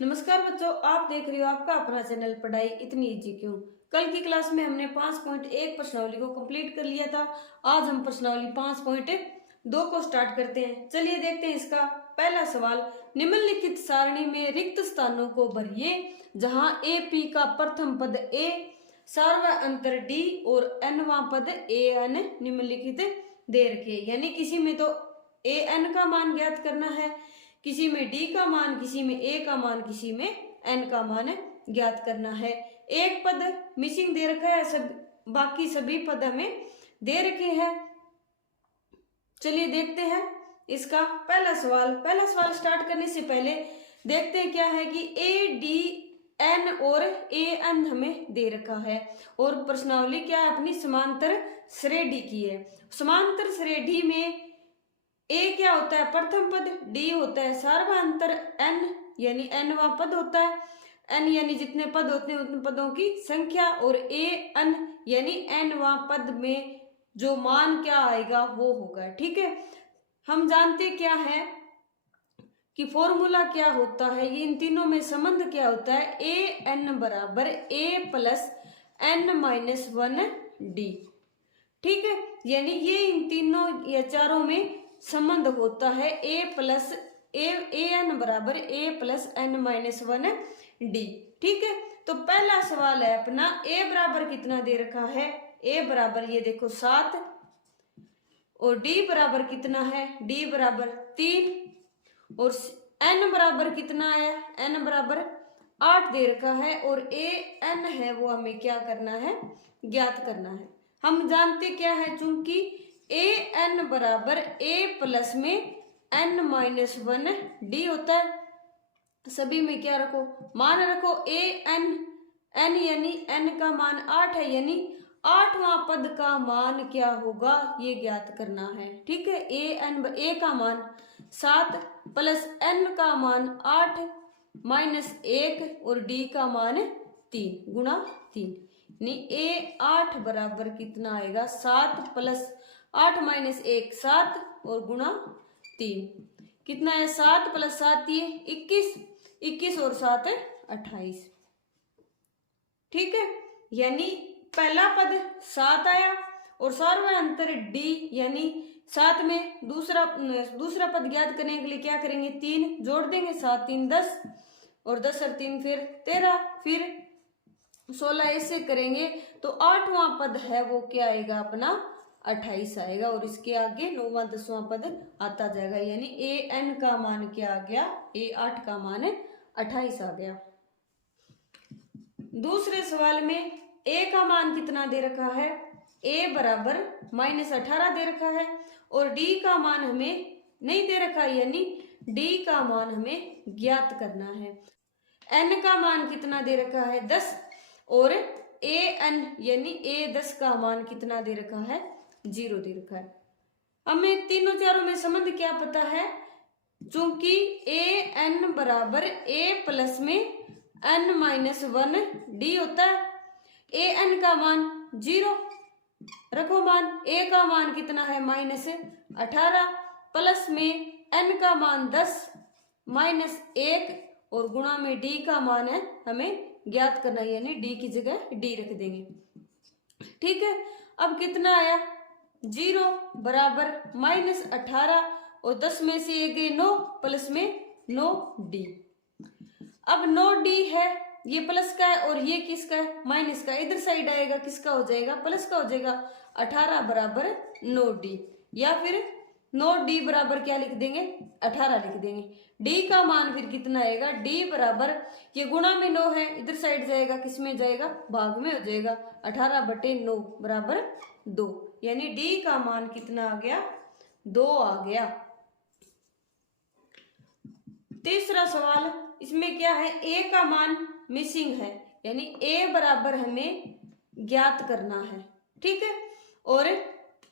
नमस्कार बच्चों, आप देख रहे हो आपका अपना चैनल पढ़ाई इतनी इजी क्यों। कल की क्लास में हमने 5.1 प्रश्नावली को कंप्लीट कर लिया था। आज हम प्रश्नावली 5.2 को स्टार्ट करते हैं। चलिए देखते हैं इसका पहला सवाल। निम्नलिखित सारणी में रिक्त स्थानों को भरिए जहां ए पी का प्रथम पद ए, सार्वय अंतर डी और nवां पद ए एन निम्नलिखित दे रखे। यानी किसी में तो ए एन का मान ज्ञात करना है, किसी में डी का मान, किसी में ए का मान, किसी में एन का मान ज्ञात करना है। एक पद मिसिंग दे रखा है, बाकी सभी पद हमें दे रखे हैं। चलिए देखते हैं इसका पहला सवाल स्टार्ट करने से पहले देखते हैं क्या है कि ए डी एन और ए एन हमें दे रखा है और प्रश्नावली क्या है, अपनी समांतर श्रेणी की है। समांतर श्रेणी में ए क्या होता है, प्रथम पद, डी होता है सार्वधातुक एन यानी nवां पद होता है, एन यानी जितने पद होते हैं उतने पदों की संख्या, और ए एन यानी nवां पद में जो मान क्या आएगा वो होगा। ठीक है, हम जानते क्या है कि फॉर्मूला क्या होता है, ये इन तीनों में संबंध क्या होता है, ए एन बराबर A plus N minus one D. ठीक है, यानी ये इन तीनों या चारों में संबंध होता है ए प्लस ए एन बराबर A plus N minus one D. ठीक है, तो पहला सवाल है अपना ए बराबर कितना दे रखा है, ए बराबर ये देखो 7 और डी बराबर कितना है, डी बराबर 3 और एन बराबर कितना है, एन बराबर 8 दे रखा है और ए एन है वो हमें क्या करना है, ज्ञात करना है। हम जानते क्या है, चूंकि ए एन बराबर ए प्लस में एन माइनस वन डी होता है, सभी में क्या रखो, मान रखो ए एन, एन यानी एन का मान 8 है, यानी 8वां पद का मान क्या होगा ये ज्ञात करना है। ठीक है, ए एन, ए का मान 7 प्लस एन का मान 8 माइनस 1 और डी का मान 3 गुणा 3, यानी ए 8 बराबर कितना आएगा, 7 प्लस 8 माइनस 1 7 और गुणा 3 कितना है, 7 प्लस 7 ये 21, 21 और 7 28। ठीक है, यानी पहला पद 7 आया और सार्वय अंतर डी यानी 7 में दूसरा पद ज्ञात करने के लिए क्या करेंगे, 3 जोड़ देंगे, 7 3 10 और 10 और 3 फिर 13, फिर 16 ऐसे करेंगे तो 8वां पद है वो क्या आएगा अपना 28 आएगा और इसके आगे 9वां 10वां पद आता जाएगा, यानी ए एन का मान क्या आ गया, ए 8 का मान 28 आ गया। दूसरे सवाल में ए का मान कितना दे रखा है, ए बराबर -18 दे रखा है और डी का मान हमें नहीं दे रखा, यानी डी का मान हमें ज्ञात करना है। एन का मान कितना दे रखा है 10 और ए एन यानी ए 10 का मान कितना दे रखा है 0 दे रखा है। हमें तीनों चारों में संबंध क्या पता है, चूंकि ए एन बराबर ए प्लस में एन माइनस वन डी होता है, ए एन का मान 0 रखो मान, ए का मान कितना है -18 प्लस में एन का मान 10 माइनस 1 और गुणा में डी का मान है हमें ज्ञात करना, यानी डी की जगह डी रख देंगे। ठीक है, अब कितना आया 0 बराबर -18 और 10 में से ये गए 9 प्लस में 9 डी। अब 9 डी है, ये प्लस का है और ये किसका है माइनस का, इधर साइड आएगा किसका हो जाएगा, प्लस का हो जाएगा, 18 बराबर 9 डी, या फिर 9 डी बराबर क्या लिख देंगे 18 लिख देंगे। डी का मान फिर कितना आएगा, डी बराबर ये गुणा में 9 है, इधर साइड जाएगा किस में जाएगा, भाग में हो जाएगा, 18/9 बराबर 2, यानी डी का मान कितना आ गया 2 आ गया। तीसरा सवाल, इसमें क्या है, ए का मान मिसिंग है, यानी ए बराबर हमें ज्ञात करना है। ठीक है, और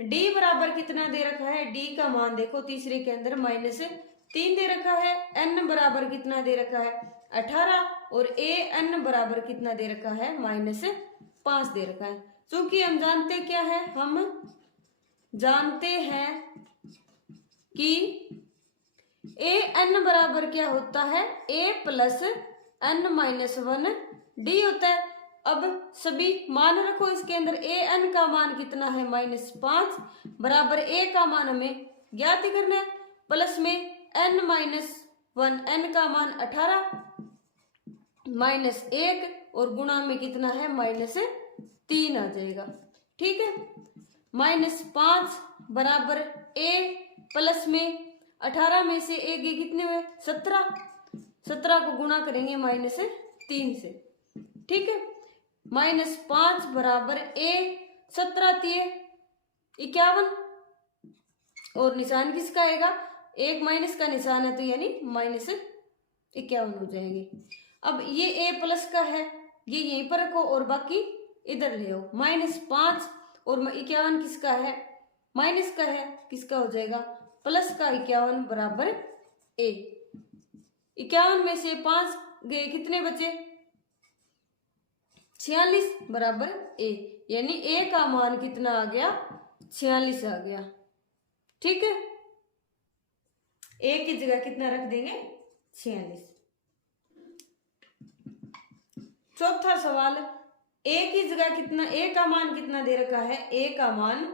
डी बराबर कितना दे रखा है, डी का मान देखो तीसरे के अंदर -3 दे रखा है, एन बराबर कितना दे रखा है 18 और ए एन बराबर कितना दे रखा है -5 दे रखा है। क्योंकि हम जानते क्या है, हम जानते हैं कि ए एन बराबर क्या होता है, ए प्लस n-1 डी होता है। अब सभी मान रखो इसके अंदर, ए एन का मान कितना है -5 बराबर ए का मान हमें ज्ञात करना है, प्लस में n-1 n का मान 18 -1 और गुणा में कितना है -3 आ जाएगा। ठीक है, -5 बराबर ए प्लस में 18 में से एक ये कितने हुए 17 को गुणा करेंगे -3 से। ठीक है, -5 बराबर ए 17 × 51 और निशान किसका आएगा, एक माइनस का निशान है तो यानी -51 हो जाएंगे। अब ये ए प्लस का है, ये यहीं पर रखो और बाकी इधर ले आओ। -5 और 51 किसका है, माइनस का है, किसका हो जाएगा प्लस का 51 बराबर ए। 51 में से 5 गए, कितने बचे 46 बराबर ए, यानी ए का मान कितना आ गया 46 आ गया। ठीक है, ए की जगह कितना रख देंगे 46। चौथा सवाल, ए की जगह कितना, ए का मान कितना दे रखा है, ए का मान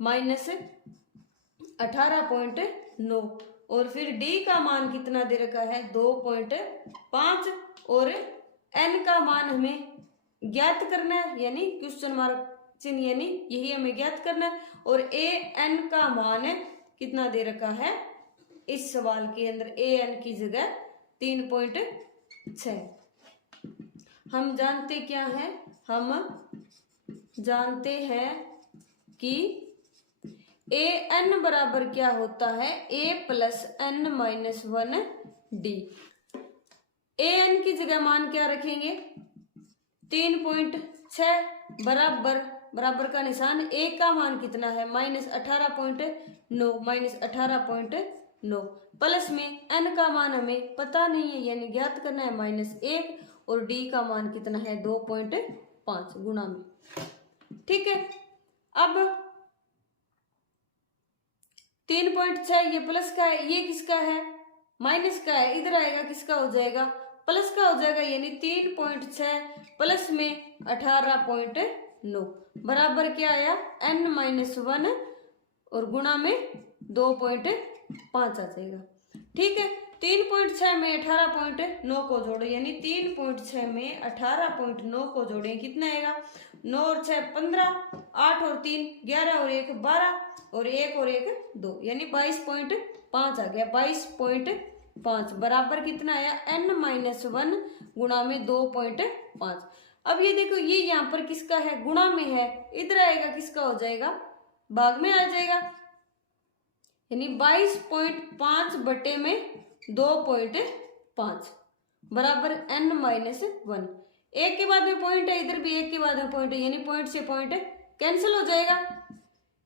-18.9 और फिर डी का मान कितना दे रखा है 2.5 और एन का मान हमें ज्ञात करना है, यानी क्वेश्चन मार्क चिन्ह, यानी यही हमें ज्ञात करना है। और ए एन का मान कितना दे रखा है इस सवाल के अंदर, ए एन की जगह 3.6। हम जानते क्या है, हम जानते हैं कि ए एन बराबर क्या होता है, ए plus n-1 D. A N की जगह मान क्या रखेंगे 3.6 बराबर का निशान, ए का मान कितना है -18.9 प्लस में एन का मान हमें पता नहीं है यानी ज्ञात करना है -1 और डी का मान कितना है 2.5 गुणा में। ठीक है, अब 3.6 ये प्लस का है, ये किसका है माइनस का है, इधर आएगा किसका हो जाएगा प्लस का हो जाएगा, यानी 3.6 प्लस में 18.9 बराबर क्या आया n-1 और गुणा में 2.5 आ जाएगा। ठीक है, 3.6 में 18.9 को जोड़ो, यानी 3.6 में 18.9 को जोड़े कितना आएगा 9 और 6 15, 8 और 3 11 और 1 12 और 1 और 1 2, यानी 22.5 आ गया। 22.5 बराबर कितना आया n-1 गुणा में 2.5। अब ये देखो, ये यहाँ पर किसका है गुणा में है, इधर आएगा किसका हो जाएगा भाग में आ जाएगा, यानी 22.5 बटे में 2.5 बराबर n-1। एक के बाद में पॉइंट है, इधर भी एक के बाद में पॉइंट है, यानी पॉइंट से पॉइंट कैंसिल हो जाएगा,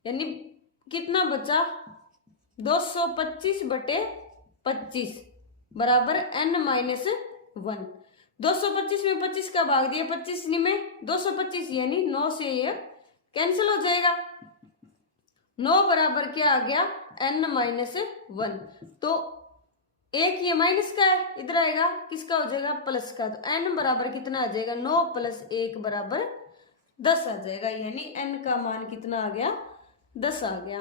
यानी कितना बचा 225 बटे 25 बराबर n-1। 225 में 25 का भाग दिया, 25 में 225 यानी 9 से ये कैंसिल हो जाएगा। 9 बराबर क्या आ गया n-1। तो एक ये माइनस का है, इधर आएगा किसका हो जाएगा प्लस का, तो n बराबर कितना आ जाएगा 9 + 1 बराबर 10 आ जाएगा, यानी n का मान कितना आ गया 10 आ गया।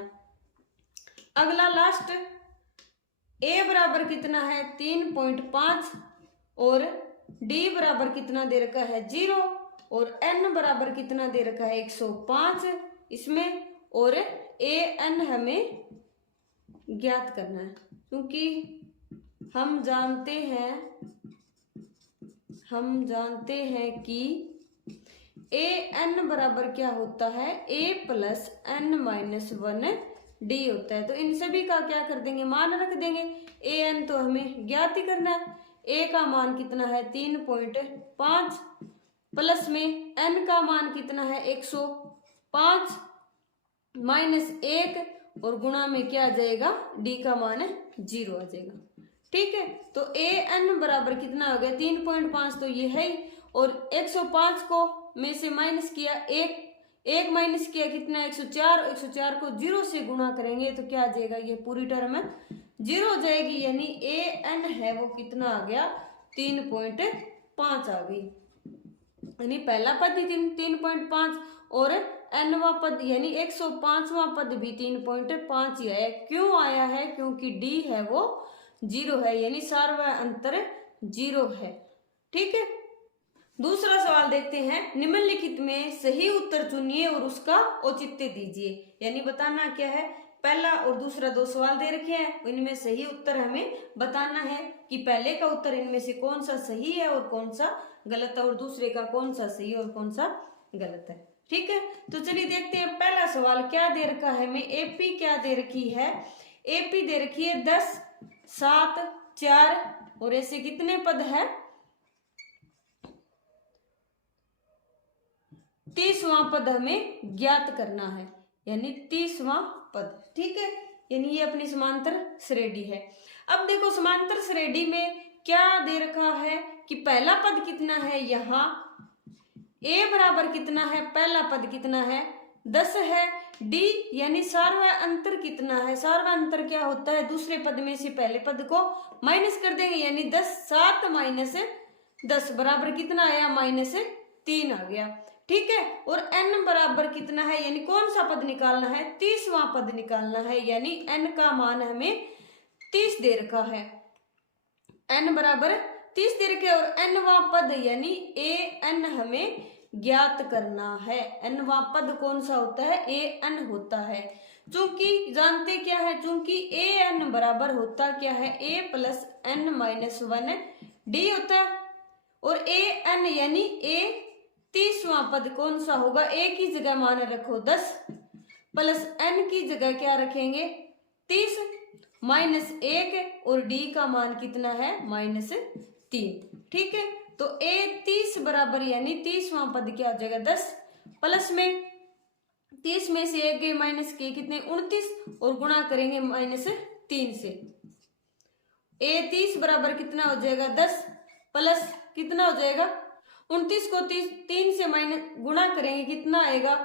अगला लास्ट, a बराबर कितना है 3.5 और d बराबर कितना दे रखा है 0 और n बराबर कितना दे रखा है 105 इसमें, और a n हमें ज्ञात करना है, क्योंकि हम जानते हैं कि a n बराबर क्या होता है a + n-1 d होता है। तो इन सभी का क्या कर देंगे मान रख देंगे। a n तो हमें ज्ञात ही करना है, a का मान कितना है 3.5 प्लस में n का मान कितना है 105 -1 और गुणा में क्या आ जाएगा d का मान 0 आ जाएगा। ठीक है, तो a n बराबर कितना हो गया 3.5 तो ये है ही, और 105 को में से माइनस किया, एक माइनस किया कितना 104, 104 को 0 से गुणा करेंगे तो क्या आ जाएगा, ये पूरी टर्म 0 हो जाएगी, यानी a n है वो कितना आ गया 3.5 5 आ गई, यानी पहला पद ही 3.5 और nवा पद यानी 105वां पद भी 3.5 ही आया। क्यों आया है? क्योंकि d है वो 0 है, यानी सार्वय अंतर 0 है। ठीक है, दूसरा सवाल देखते हैं। निम्नलिखित में सही उत्तर चुनिए और उसका औचित्य दीजिए। यानी बताना क्या है, पहला और दूसरा दो सवाल दे रखे हैं, इनमें सही उत्तर हमें बताना है कि पहले का उत्तर इनमें से कौन सा सही है और कौन सा गलत है, और दूसरे का कौन सा सही और कौन सा गलत है। ठीक है, तो चलिए देखते हैं। पहला सवाल क्या दे रखा है हमें, एपी क्या दे रखी है, एपी दे रखी है 10, 7, 4 और ऐसे कितने पद है, 30वां पद हमें ज्ञात करना है, यानी 30वां पद। ठीक है, यानी ये अपनी समांतर श्रेणी है। अब देखो समांतर श्रेणी में क्या दे रखा है कि पहला पद कितना है, यहाँ a बराबर कितना है, पहला पद कितना है 10 है, d यानी सार्वय अंतर कितना है, सार्वय अंतर क्या होता है, दूसरे पद में से पहले पद को माइनस कर देंगे, यानी 10, 7 माइनस 10 बराबर कितना आया, -3 आ गया। ठीक है, और n बराबर कितना है, यानी कौन सा पद निकालना है, 30वां पद निकालना है, यानी n का मान हमें 30 दे रखा है, n बराबर 30 दे रखे, और nवां पद यानी an हमें ज्ञात करना है। nवां पद कौन सा होता है, an होता है। चूंकि जानते क्या है, चूंकि an बराबर होता क्या है, a plus n minus 1 d होता है, और an यानी a 30वां पद कौन सा होगा, a की जगह मान रखो 10 प्लस n की जगह क्या रखेंगे 30 माइनस 1 और d का मान कितना है -3। ठीक है, तो a 30 बराबर यानी 30वां पद क्या हो जाएगा 10 प्लस में 30 में से 1 गए माइनस के कितने 29 और गुणा करेंगे -3 से, a 30 बराबर कितना हो जाएगा 10 प्लस कितना हो जाएगा 29 को 3 से माइनस गुणा करेंगे कितना आएगा,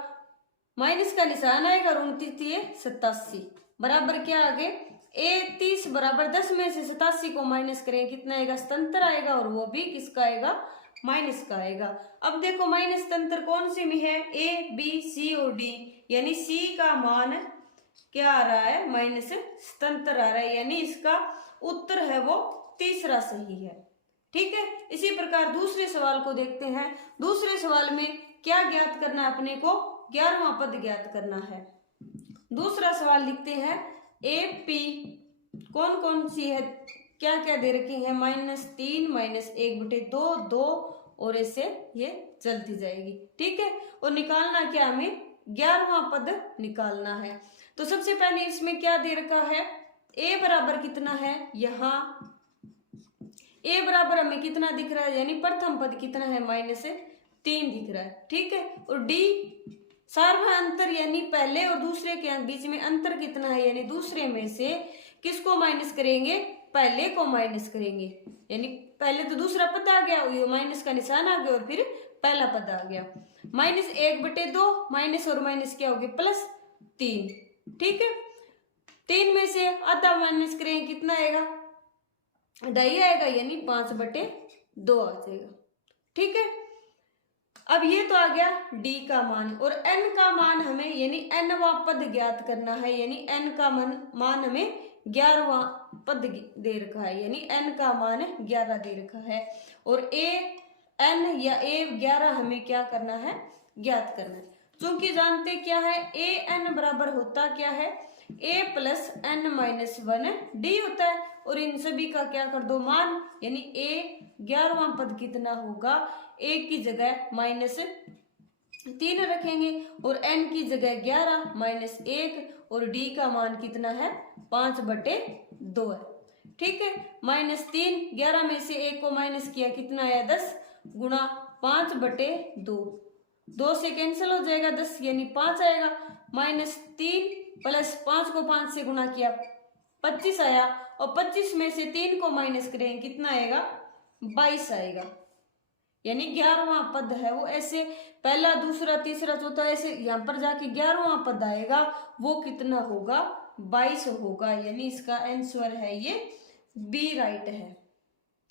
माइनस का निशान आएगा और 29 87 बराबर क्या आगे a 30 बराबर 10 में से 87 को माइनस करेंगे कितना आएगा, सतंतर आएगा, और वो भी किसका आएगा, माइनस का आएगा। अब देखो माइनस तंत्र कौन से में है, a b c और d, यानी c का मान क्या आ रहा है, माइनस सतंतर आ रहा है, यानी इसका उत्तर है वो तीसरा सही है। ठीक है, इसी प्रकार दूसरे सवाल को देखते हैं। दूसरे सवाल में क्या ज्ञात करना है अपने को, 11वां पद ज्ञात करना है। दूसरा सवाल लिखते हैं, ए पी कौन कौन सी है, क्या क्या दे रखी है, -3 -1/2 2 और ऐसे ये चलती जाएगी। ठीक है, और निकालना क्या हमें, 11वां पद निकालना है। तो सबसे पहले इसमें क्या दे रखा है, a बराबर कितना है, यहाँ a बराबर हमें कितना दिख रहा है, यानी प्रथम पद कितना है -3 दिख रहा है। ठीक है, और d सार्वय अंतर यानी पहले और दूसरे के बीच में अंतर कितना है, यानी दूसरे में से किसको माइनस करेंगे, पहले को माइनस करेंगे, यानी पहले तो दूसरा पद आ गया, ये माइनस का निशान आ गया और फिर पहला पद आ गया, -1/2 माइनस और माइनस क्या हो गया +3। ठीक है, 3 में से आधा माइनस करेंगे कितना आएगा, 2.5 आएगा, यानी 5/2 आ जाएगा। ठीक है, अब ये तो आ गया d का मान, और n का मान हमें यानी nवां पद ज्ञात करना है, यानी n का मान हमें 11वां पद दे रखा है, यानी n का मान 11 दे रखा है, और a n या a 11 हमें क्या करना है, ज्ञात करना है। चूंकि जानते क्या है, a n बराबर होता क्या है, a plus n minus 1 d होता है, और इन सभी का क्या कर दो मान, यानी a 11वां पद कितना होगा, a की जगह -3 रखेंगे और n की जगह 11 -1 और d का मान कितना है 5/2 है। ठीक है, -3 11 में से 1 को माइनस किया कितना आया 10 गुणा 5/2, 2 से कैंसिल हो जाएगा 10 यानी 5 आएगा, -3 प्लस 5 को 5 से गुणा किया 25 आया, और 25 में से 3 को माइनस करेंगे कितना आएगा 22 आएगा, यानी 11वां पद है वो ऐसे पहला दूसरा तीसरा चौथा ऐसे यहाँ पर जाके 11वां पद आएगा, वो कितना होगा 22 होगा, यानी इसका आंसर है ये बी राइट है।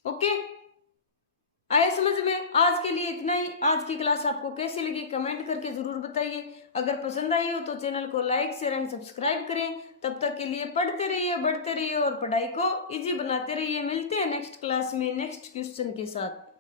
ओके, आया समझ आज के लिए इतना ही। आज की क्लास आपको कैसी लगी कमेंट करके जरूर बताइए। अगर पसंद आई हो तो चैनल को लाइक शेयर एंड सब्सक्राइब करें। तब तक के लिए पढ़ते रहिए, बढ़ते रहिए और पढ़ाई को इजी बनाते रहिए। मिलते हैं नेक्स्ट क्लास में नेक्स्ट क्वेश्चन के साथ।